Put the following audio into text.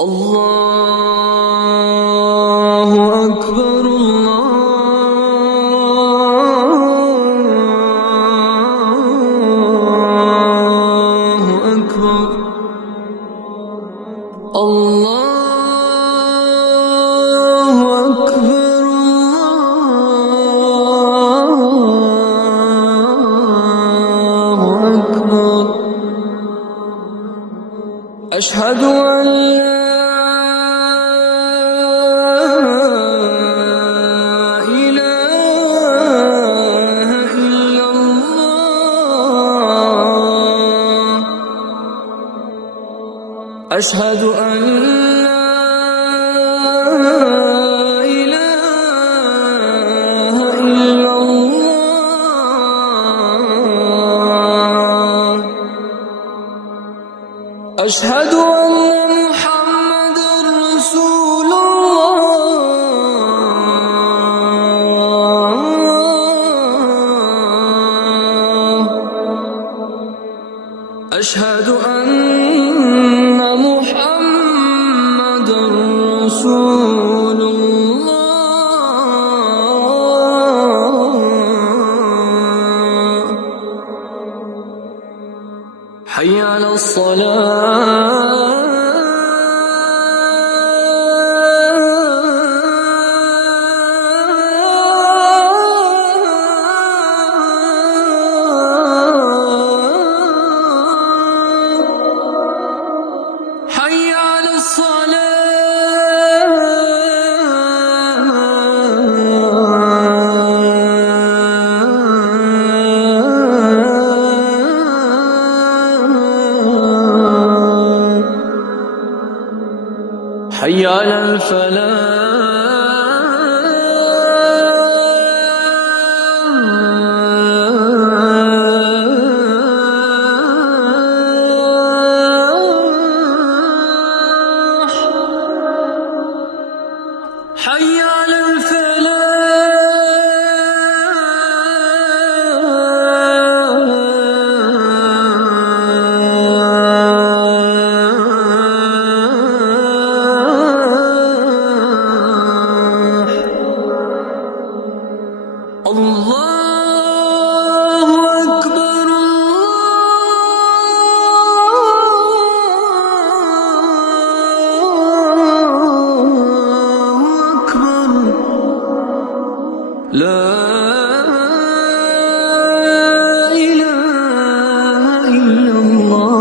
الله أكبر الله أكبر الله أكبر الله أكبر أشهد أن لا إله إلا الله أشهد أن لا إله إلا الله أشهد أن محمدًا رسول الله أشهد أن محمدًا رسول الله حي على الصلاة حي على الصلاة حي على الفلاح حي على الفلاح الله أكبر الله أكبر لا إله إلا الله